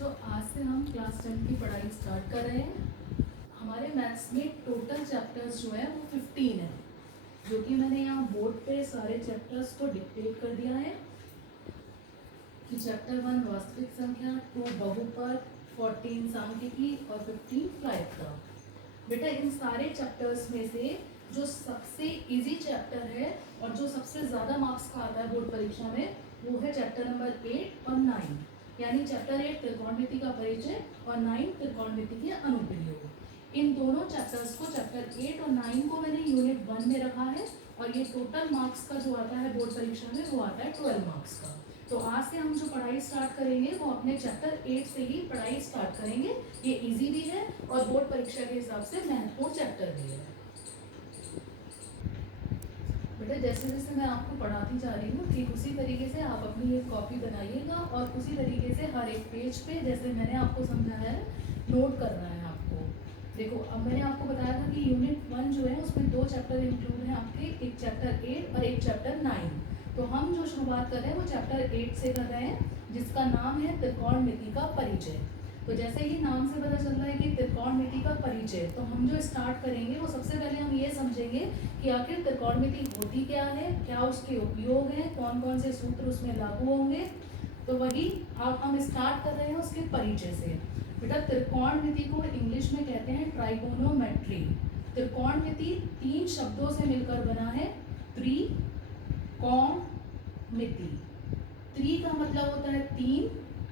बच्चों, आज से हम क्लास 10 की पढ़ाई स्टार्ट कर रहे हैं। हमारे मैथ्स में टोटल चैप्टर्स जो है वो 15 है, जो कि मैंने यहाँ बोर्ड पे सारे चैप्टर्स को डिक्टेट कर दिया है कि चैप्टर 1 वास्तविक संख्या, 2 बहुपद, 14 सांख्यिकी और 15 फ्लाइट का। बेटा, इन सारे चैप्टर्स में से जो सबसे इजी चैप्टर है और जो सबसे ज़्यादा मार्क्स का आता है बोर्ड परीक्षा में, वो है चैप्टर नंबर 8 और 9। यानी चैप्टर 8 त्रिकोणमिति का परिचय और 9 त्रिकोणमिति के अनुप्रयोग। इन दोनों चैप्टर्स को, चैप्टर 8 और 9 को मैंने यूनिट 1 में रखा है और ये टोटल मार्क्स का जो आता है बोर्ड परीक्षा में वो आता है 12 मार्क्स का। तो आज से हम जो पढ़ाई स्टार्ट करेंगे वो अपने चैप्टर 8 से ही पढ़ाई स्टार्ट करेंगे। ये इजी भी है और बोर्ड परीक्षा के हिसाब से महत्वपूर्ण चैप्टर भी है। बेटा, जैसे जैसे मैं आपको पढ़ाती जा रही हूँ ठीक उसी तरीके से आप अपनी एक कॉपी बनाइएगा और उसी तरीके से हर एक पेज पे जैसे मैंने आपको समझाया है नोट करना है आपको। देखो, अब मैंने आपको बताया था कि यूनिट 1 जो है उसमें 2 चैप्टर इंक्लूड हैं आपके, एक चैप्टर 8 और एक चैप्टर 9। तो हम जो शुरुआत कर रहे हैं वो चैप्टर 8 से कर रहे हैं, जिसका नाम है त्रिकोणमिति का परिचय। तो जैसे ही नाम से पता चल रहा है कि त्रिकोणमिति का परिचय, तो हम जो स्टार्ट करेंगे वो सबसे पहले हम ये समझेंगे कि आखिर त्रिकोणमिति होती क्या है, क्या उसके उपयोग हैं, कौन कौन से सूत्र उसमें लागू होंगे। तो वही अब हम स्टार्ट कर रहे हैं उसके परिचय से। बेटा, त्रिकोणमिति को इंग्लिश में कहते हैं ट्राइगोनोमेट्री। त्रिकोणमिति 3 शब्दों से मिलकर बना है, त्रिकोणमिति। त्रि का मतलब होता है 3,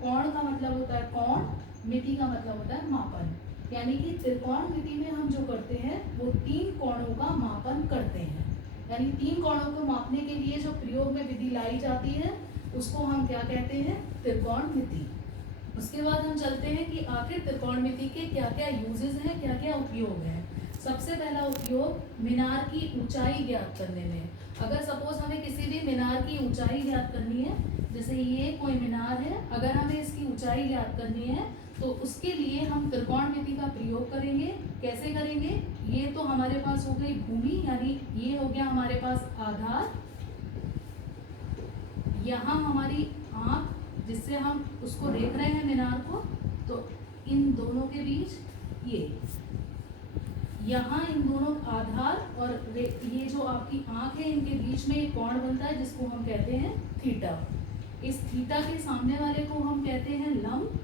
कोण का मतलब होता है कोण, मिति का मतलब होता है मापन। यानी कि त्रिकोणमिति में हम जो करते हैं वो 3 कोणों का मापन करते हैं। यानी 3 कोणों को मापने के लिए जो प्रयोग में विधि लाई जाती है उसको हम क्या कहते हैं, त्रिकोणमिति। उसके बाद हम चलते हैं कि आखिर त्रिकोणमिति के क्या क्या यूजेस हैं, क्या क्या उपयोग हैं। सबसे पहला उपयोग मीनार की ऊंचाई ज्ञात करने में। अगर सपोज हमें किसी भी मीनार की ऊंचाई ज्ञात करनी है, जैसे ये कोई मीनार है, अगर हमें इसकी ऊंचाई ज्ञात करनी है तो उसके लिए हम त्रिकोणमिति का प्रयोग करेंगे। कैसे करेंगे? ये तो हमारे पास हो गई भूमि, यानी ये हो गया हमारे पास आधार, यहाँ हमारी आंख जिससे हम उसको देख रहे हैं मीनार को, तो इन दोनों के बीच ये यहाँ इन दोनों आधार और ये जो आपकी आंख है इनके बीच में एक कोण बनता है जिसको हम कहते हैं थीटा। इस थीटा के सामने वाले को हम कहते हैं लंब।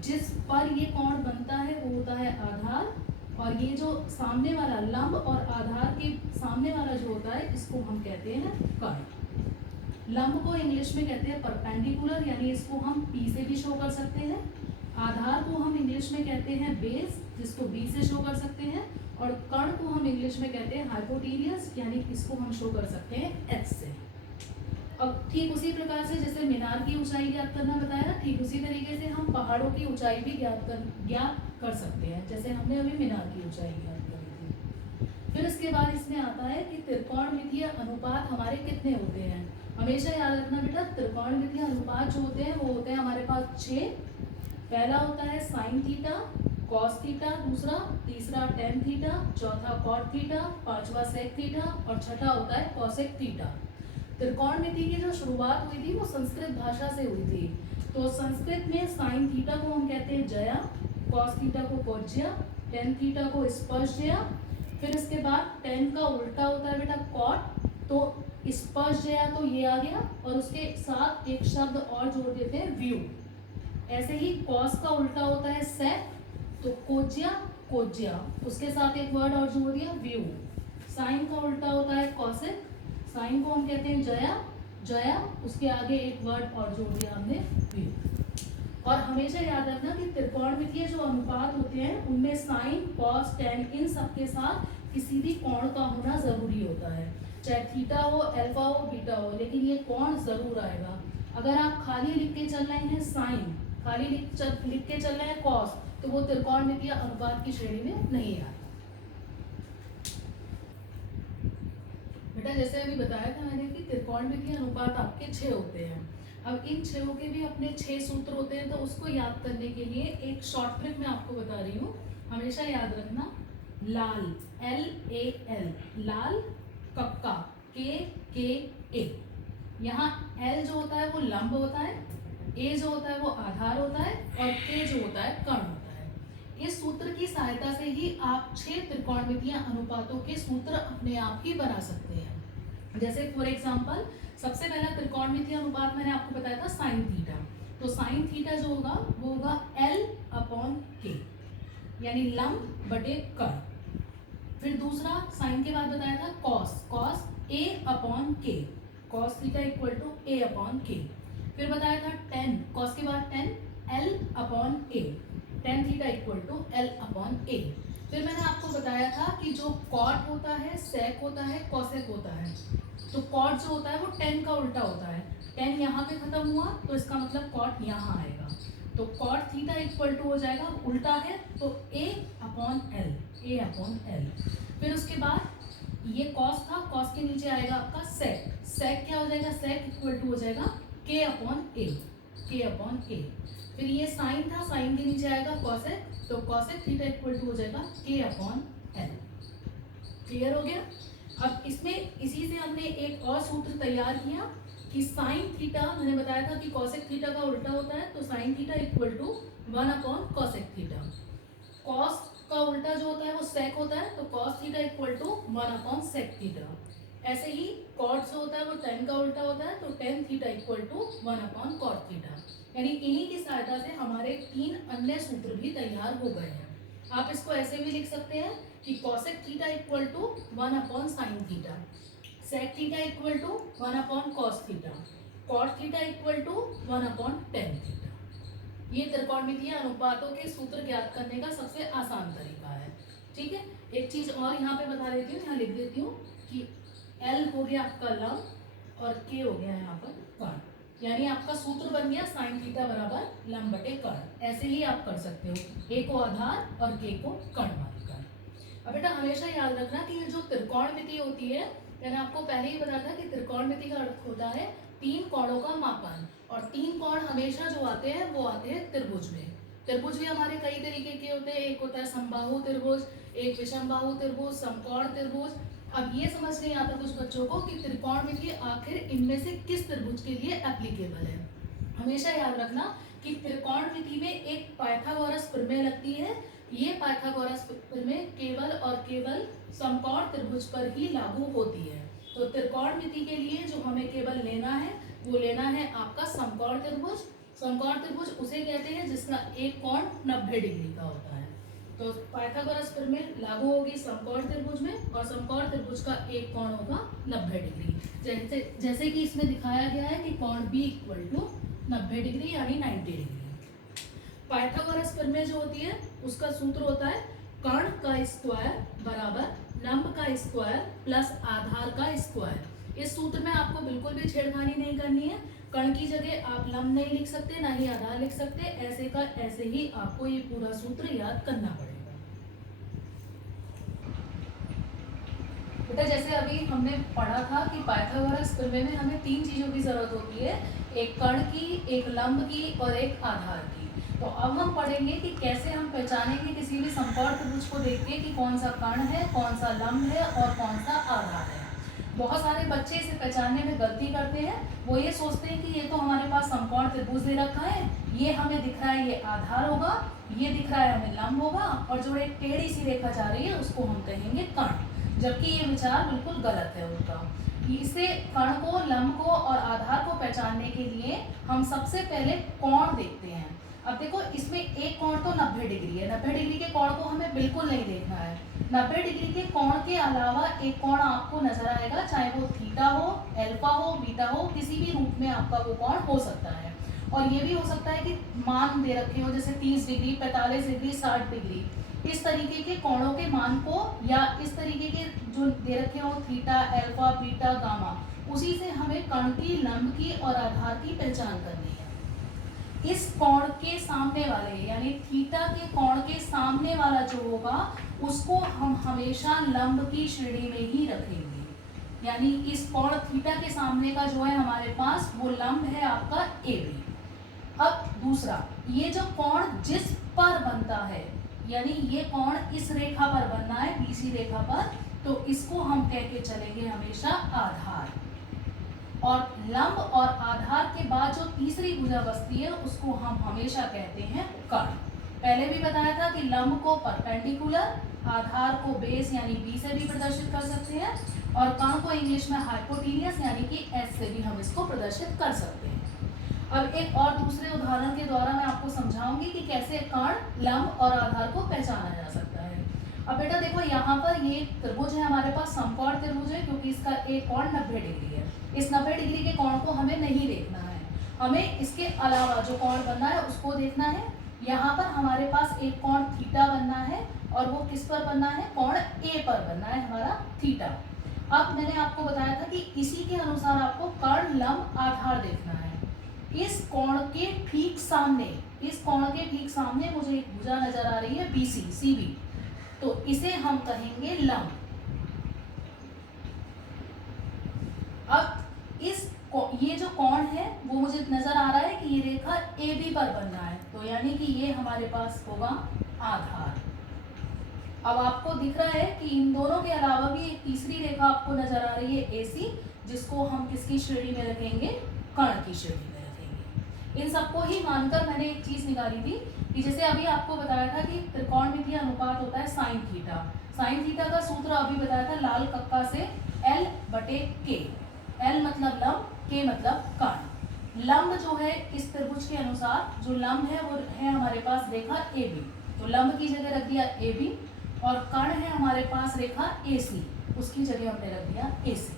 जिस पर ये कोण बनता है वो होता है आधार, और ये जो सामने वाला लंब और आधार के सामने वाला जो होता है इसको हम कहते हैं कर्ण। लंब को इंग्लिश में कहते हैं परपेंडिकुलर, यानी इसको हम P से भी शो कर सकते हैं। आधार को हम इंग्लिश में कहते हैं बेस, जिसको B से शो कर सकते हैं। और कर्ण को हम इंग्लिश में कहते हैं हाइपोटेनियस, यानी इसको हम शो कर सकते हैं H से। अब ठीक उसी प्रकार से जैसे मीनार की ऊंचाई ज्ञात करना बताया, ठीक उसी तरीके से हम पहाड़ों की ऊंचाई भी ज्ञात कर सकते हैं, जैसे हमने अभी मीनार की ऊंचाई ज्ञात करी थी। फिर इसके बाद इसमें आता है कि त्रिकोणमितीय अनुपात हमारे कितने होते हैं। हमेशा याद रखना बेटा, त्रिकोणमितीय अनुपात जो होते हैं वो होते हैं हमारे पास 6। पहला होता है साइन थीटा, कॉस थीटा, दूसरा, तीसरा टेन थीटा, चौथा कॉट थीटा, पांचवा सेक थीटा और छठा होता है कॉसेक थीटा। त्रिकोणमिति की जो शुरुआत हुई थी वो संस्कृत भाषा से हुई थी। तो संस्कृत में साइन थीटा को हम कहते हैं जया, कॉस थीटा को कोज्या, टेन थीटा को स्पर्शजया। फिर इसके बाद टेन का उल्टा होता है बेटा कॉट, तो स्पर्शजया तो ये आ गया और उसके साथ एक शब्द और जोड़ देते हैं व्यू। ऐसे ही कॉस का उल्टा होता है सेक, तो कोज्या कोज्या, उसके साथ एक वर्ड और जोड़ दिया व्यू। साइन का उल्टा होता है कॉसेक, साइन को हम कहते हैं जया जया, उसके आगे एक वर्ड और जोड़ दिया हमने व्यू। और हमेशा याद रखना कि त्रिकोणमितीय जो अनुपात होते हैं उनमें साइन, कॉस, टेन इन सबके साथ किसी भी कोण का होना जरूरी होता है, चाहे थीटा हो, अल्फा हो, बीटा हो, लेकिन ये कोण जरूर आएगा। अगर आप खाली लिख के चल रहे हैं साइन, खाली लिख के चल रहे हैं कॉस, तो वो त्रिकोणमितीय अनुपात की श्रेणी में नहीं आता। बेटा, जैसे अभी बताया था मैंने कि त्रिकोणमितीय अनुपात आपके 6 होते हैं। अब इन 6 के भी अपने 6 सूत्र होते हैं, तो उसको याद करने के लिए एक शॉर्ट ट्रिक मैं आपको बता रही हूँ। हमेशा याद रखना, लाल LAL, लाल, कक्का KKA। यहाँ L जो होता है वो लंब होता है, ए जो होता है वो आधार होता है और के जो होता है कर्ण होता है। इस सूत्र की सहायता से ही आप 6 त्रिकोणमितीय अनुपातों के सूत्र अपने आप ही बना सकते हैं। जैसे फॉर एग्जांपल सबसे पहला त्रिकोणमितीय अनुपात मैंने आपको बताया था साइन थीटा, तो साइन थीटा जो होगा वो होगा L/K, यानी लंब बटे कर्ण। फिर दूसरा साइन के बाद बताया था cos A/K, cos theta equal to A/K। फिर बताया था टेन, कॉस के बाद tan L/A, tan theta equal to L/A। फिर मैंने आपको बताया था कि जो कॉट होता है, सेक होता है, कॉसेक होता है, तो कॉट जो होता है वो टेन का उल्टा होता है। टेन यहाँ पे खत्म हुआ तो इसका मतलब कॉट यहाँ आएगा, तो कॉट थीटा इक्वल टू हो जाएगा, उल्टा है तो A/L। फिर उसके बाद ये कॉस था, कॉस के नीचे आएगा आपका सेक क्या हो जाएगा, सेक इक्वल टू हो जाएगा K/A। फिर ये साइन था, साइन के नीचे आएगा कॉसेक, तो कॉसेक थीटा इक्वल टू हो जाएगा K/L। क्लियर हो गया। अब इसमें इसी से हमने एक और सूत्र तैयार किया कि साइन थीटा, मैंने बताया था कि कॉसेक थीटा का उल्टा होता है, तो sine theta equal to one by cosec theta. Cos का उल्टा जो होता है वो सेक होता है, तो cos theta equal to one by sec theta. ऐसे ही कॉट जो होता है वो टेन का उल्टा होता है, तो tan theta equal to one by cot theta. यानी इन्हीं की सहायता से हमारे 3 अन्य सूत्र भी तैयार हो गए हैं। आप इसको ऐसे भी लिख सकते हैं कि cosec theta equal to one by sine theta, sec theta equal to one by cos theta, cot theta equal to one by tan theta. ये त्रिकोणमितीय अनुपातों के सूत्र ज्ञात करने का सबसे आसान तरीका है। ठीक है, एक चीज और यहाँ पे बता देती हूँ, यहाँ लिख देती हूँ कि L हो गया आपका लंब और K हो गया यहाँ पर कर्ण, यानी आपका सूत्र बन गया साइन थीटा बराबर लंब बटे कर्ण। ऐसे ही आप कर सकते हो, A को आधार और K को कर्ण मानकर। अब बेटा हमेशा याद रखना कि ये जो त्रिकोणमिति होती है, मैंने आपको पहले ही बताया था कि त्रिकोणमिति का अर्थ होता है 3 कोणों का मापन, और 3 कोण हमेशा जो आते हैं वो आते हैं त्रिभुज में। त्रिभुज भी हमारे कई तरीके के होते हैं, एक होता है समबाहु त्रिभुज, एक विषमबाहु त्रिभुज, समकोण त्रिभुज। अब ये समझ नहीं आता कुछ बच्चों को कि त्रिकोणमिति आखिर इनमें से किस त्रिभुज के लिए एप्लीकेबल है। हमेशा याद रखना कि त्रिकोणमिति में एक पाइथागोरस प्रमेय लगती है, ये पाइथागोरस प्रमेय केवल और केवल समकोण त्रिभुज पर ही लागू होती है। तो त्रिकोणमिति के लिए जो हमें केवल लेना है वो लेना है आपका समकोण त्रिभुज। समकोण त्रिभुज उसे कहते हैं जिसका एक कोण 90 डिग्री का होता है। तो पाइथागोरस प्रमेय लागू होगी समकोण त्रिभुज में, और समकोण त्रिभुज का एक कोण होगा 90 डिग्री। जैसे कि इसमें दिखाया गया है कि कोण B इक्वल टू 90 डिग्री यानी 90 डिग्री। पाइथागोरस प्रमेय जो होती है उसका सूत्र होता है कर्ण का स्क्वायर बराबर लंब का स्क्वायर प्लस आधार का स्क्वायर। इस सूत्र में आपको बिल्कुल भी छेड़खानी नहीं करनी है। कर्ण की जगह आप लंब नहीं लिख सकते, ना ही आधार लिख सकते, ऐसे का ऐसे ही आपको ये पूरा सूत्र याद करना पड़ेगा। बेटा जैसे अभी हमने पढ़ा था कि पाइथागोरस प्रमेय में हमें 3 चीजों की जरूरत होती है, एक कर्ण की, एक लंब की और एक आधार की। तो अब हम पढ़ेंगे कि कैसे हम पहचानेंगे किसी भी समकोण त्रिभुज को देख के कि कौन सा कर्ण है, कौन सा लंब है और कौन सा आधार है। बहुत सारे बच्चे इसे पहचानने में गलती करते हैं, वो ये सोचते हैं कि ये तो हमारे पास समकोण त्रिभुज दे रखा है, ये हमें दिख रहा है ये आधार होगा, ये दिख रहा है हमें लंब होगा, और जो एक टेढ़ी सी रेखा जा रही है उसको हम कहेंगे कर्ण। जबकि ये विचार बिल्कुल गलत है उनका। इसे कर्ण को, लंब को और आधार को पहचानने के लिए हम सबसे पहले कोण देखते हैं। अब देखो इसमें एक कोण तो 90 डिग्री है, 90 डिग्री के कोण को हमें बिल्कुल नहीं देखना है। 90 डिग्री के कोण के अलावा एक कोण आपको नजर आएगा, चाहे वो थीटा हो, अल्फा हो, बीटा हो, किसी भी रूप में आपका वो कोण हो सकता है। और ये भी हो सकता है कि मान दे रखे हो, जैसे 30 डिग्री, 45 डिग्री, 60 डिग्री, इस तरीके के कोणों के मान को, या इस तरीके के जो दे रखे हो थीटा, अल्फा, बीटा, गामा, उसी से हमें कर्ण की, लंब की और आधार की पहचान करनी है। इस कोण के सामने वाले यानी थीटा के कोण के सामने वाला जो होगा उसको हम हमेशा लंब की श्रेणी में ही रखेंगे। यानी इस कोण थीटा के सामने का जो है हमारे पास वो लंब है आपका AB। अब दूसरा, ये जो कोण जिस पर बनता है, यानी ये कोण इस रेखा पर बनना है, BC रेखा पर, तो इसको हम कह के चलेंगे हमेशा आधार। और लंब और आधार के बाद जो तीसरी भुजा बचती है उसको हम हमेशा कहते हैं कर्ण। पहले भी बताया था कि लंब को परपेंडिकुलर, आधार को बेस यानी बी से भी प्रदर्शित कर सकते हैं, और कर्ण को इंग्लिश में हाइपोटेनियस यानी कि एस से भी हम इसको प्रदर्शित कर सकते हैं। अब एक और दूसरे उदाहरण के द्वारा मैं आपको समझाऊंगी कि कैसे कर्ण, लंब और आधार को पहचाना जा सकता है। अब बेटा देखो, यहाँ पर ये त्रिभुज है हमारे पास, समकोण त्रिभुज है, क्योंकि इसका एक कोण 90 डिग्री है। इस 90 डिग्री के कोण को हमें नहीं देखना है, हमें इसके अलावा जो कोण बनना है उसको देखना है। यहाँ पर हमारे पास एक कोण थीटा बनना है, और वो किस पर बनना है, कोण ए पर बनना है हमारा थीटा। अब मैंने आपको बताया था कि इसी के अनुसार आपको कर्ण, लंब, आधार देखना है। इस कोण के ठीक सामने, इस कोण के ठीक सामने मुझे एक भुजा नजर आ रही है बीसी, सीबी, तो इसे हम कहेंगे लंब। अब ये जो कोण है वो मुझे नजर आ रहा है कि ये रेखा ए बी पर बनना है, तो यानी कि ये हमारे पास होगा आधार। अब आपको दिख रहा है कि इन दोनों के अलावा भी एक तीसरी रेखा आपको नजर आ रही है एसी, जिसको हम किसकी श्रेणी में रखेंगे, कर्ण की श्रेणी में रखेंगे। इन सबको ही मानकर मैंने एक चीज निकाली थी कि जैसे अभी आपको बताया था कि त्रिकोणमितीय अनुपात होता है साइन थीटा। साइन थीटा का सूत्र अभी बताया था लाल कक्का से, L/K। L मतलब लंब, K मतलब कर्ण। लंब जो है इस त्रिभुज के अनुसार जो लंब है वो है हमारे पास रेखा AB, तो लंब की जगह रख दिया AB, और कर्ण है हमारे पास रेखा AC, उसकी जगह हमने रख दिया AC।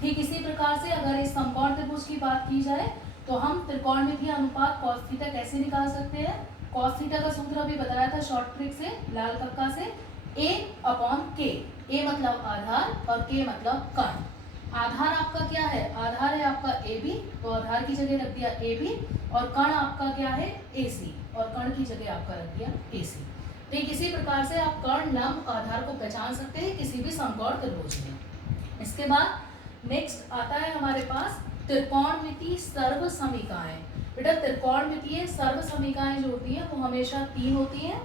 ठीक इसी प्रकार से अगर इस समकोण त्रिभुज की बात की जाए तो हम त्रिकोणमितीय अनुपात cos थीटा कैसे निकाल सकते हैं। cos थीटा का सूत्र अभी बताया था शॉर्ट ट्रिक से, लाल कक्का से, A/K। A मतलब आधार और K मतलब कर्ण। आधार आपका क्या है, आधार है आपका AB, तो आधार की जगह रख दिया AB, और कर्ण आपका क्या है AC, और कर्ण की जगह आपका रख दिया AC। ठीक इसी प्रकार से आप कर्ण, लंब, आधार को पहचान सकते हैं किसी भी समकोण त्रिभुज में। इसके बाद नेक्स्ट आता है हमारे पास त्रिकोणमितीय सर्व समीकरणाएं। बेटा त्रिकोणमितीय सर्व समीकरणाएं जो होती है वो हमेशा 3 होती हैं।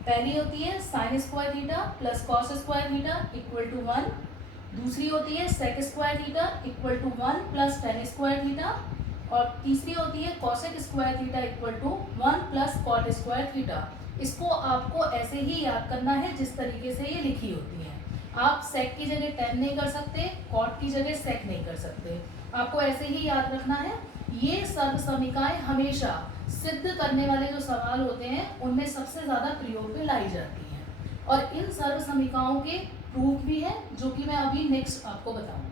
पहली होती है sine square theta plus cos square theta equal to 1। दूसरी होती है sec square theta equal to 1 plus tan square theta, और तीसरी होती है cosec square theta equal to 1 plus cot square theta. इसको आपको ऐसे ही याद करना है जिस तरीके से ये लिखी होती है। आप सेक की जगह टेन नहीं कर सकते, कॉट की जगह सेक नहीं कर सकते, आपको ऐसे ही याद रखना है। ये सर्व समीकरणाएं हमेशा सिद्ध करने वाले जो सवाल होते हैं उनमें सबसे ज्यादा प्रयोग में लाई जाती हैं, और इन सर्व समीकरणाओं के प्रूफ भी है जो कि मैं अभी नेक्स्ट आपको बताऊंगा।